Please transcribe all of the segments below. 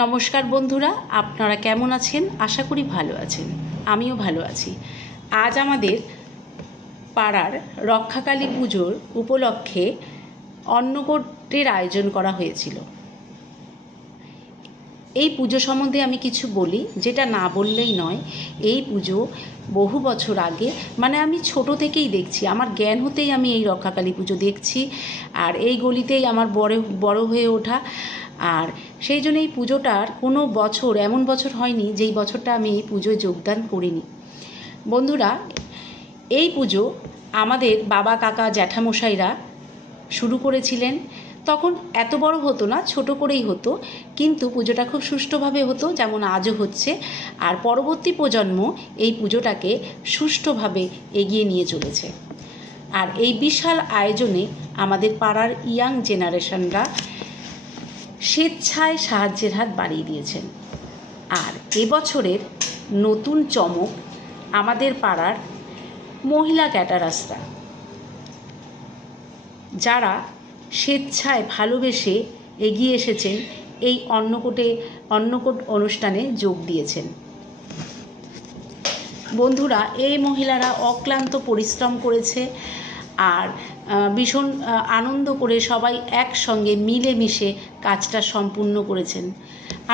নমস্কার বন্ধুরা, আপনারা কেমন আছেন? আশা করি ভালো আছেন। আমিও ভালো আছি। আজ আমাদের পাড়ার রক্ষাকালী পুজোর উপলক্ষে অন্নকূটের আয়োজন করা হয়েছিল। এই পুজো সম্বন্ধে আমি কিছু বলি, যেটা না বললেই নয়। এই পুজো বহু বছর আগে, মানে আমি ছোট থেকেই দেখছি, আমার জ্ঞান হতেই আমি এই রক্ষাকালী পুজো দেখছি, আর এই গলিতেই আমার বড় হয়ে ওঠা। আর সেই জন্য এই পুজোটার কোনো বছর এমন বছর হয়নি যেই বছরটা আমি এই পুজোয় যোগদান করিনি। বন্ধুরা, এই পুজো আমাদের বাবা, কাকা, জ্যাঠামশাইরা শুরু করেছিলেন। তখন এত বড় হতো না, ছোট করেই হতো, কিন্তু পুজোটা খুব সুষ্ঠুভাবে হতো, যেমন আজও হচ্ছে। আর পরবর্তী প্রজন্ম এই পুজোটাকে সুষ্ঠুভাবে এগিয়ে নিয়ে চলেছে। আর এই বিশাল আয়োজনে আমাদের পাড়ার ইয়াং জেনারেশনরা স্বেচ্ছায় সাহায্যের হাত বাড়িয়ে দিয়েছেন। আর এবছরের নতুন চমক আমাদের পাড়ার মহিলা ক্যাটারার্সরা, যারা স্বেচ্ছায় ভালোবেসে এগিয়ে এসেছেন এই অন্নকূট অনুষ্ঠানে যোগ দিয়েছেন। বন্ধুরা, এই মহিলারা অক্লান্ত পরিশ্রম করেছে আর ভীষণ আনন্দ করে সবাই একসঙ্গে মিলেমিশে কাজটা সম্পূর্ণ করেছেন।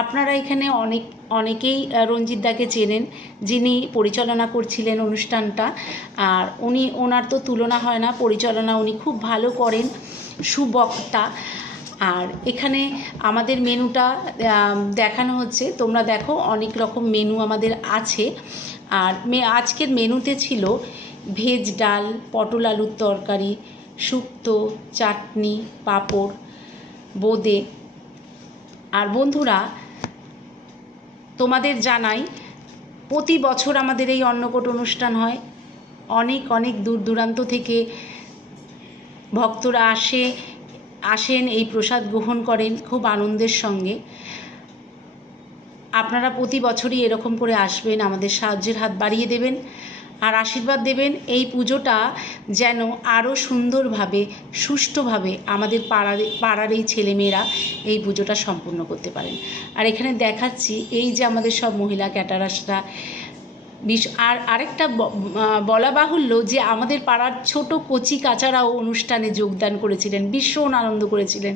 আপনারা এখানে অনেকেই রঞ্জিত দাকে চেনেন, যিনি পরিচালনা করছিলেন অনুষ্ঠানটা। আর ওনার তো তুলনা হয় না, পরিচালনা উনি খুব ভালো করেন, সুবক্তা। আর এখানে আমাদের মেনুটা দেখানো হচ্ছে, তোমরা দেখো, অনেক রকম মেনু আমাদের আছে। আর আজকের মেনুতে ছিল ভেজ ডাল, পটল আলুর তরকারি, শুক্তো, চাটনি, পাঁপড়, বোঁদে। আর বন্ধুরা, তোমাদের জানাই, প্রতি বছর আমাদের এই অন্নকূট অনুষ্ঠান হয়। অনেক দূর দূরান্ত থেকে ভক্তরা আসেন, এই প্রসাদ গ্রহণ করেন খুব আনন্দের সঙ্গে। আপনারা প্রতি বছরই এরকম করে আসবেন, আমাদের সাহায্যের হাত বাড়িয়ে দেবেন আর আশীর্বাদ দেবেন। এই পুজোটা যেন আরও সুন্দরভাবে, সুষ্ঠুভাবে আমাদের পাড়ার এই ছেলেমেয়েরা এই পুজোটা সম্পূর্ণ করতে পারেন। আর এখানে দেখাচ্ছি এই যে আমাদের সব মহিলা ক্যাটারার্সরা। আর আরেকটা বলা বাহুল্য যে আমাদের পাড়ার ছোট কচি কাচারাও অনুষ্ঠানে যোগদান করেছিলেন, ভীষণ আনন্দ করেছিলেন।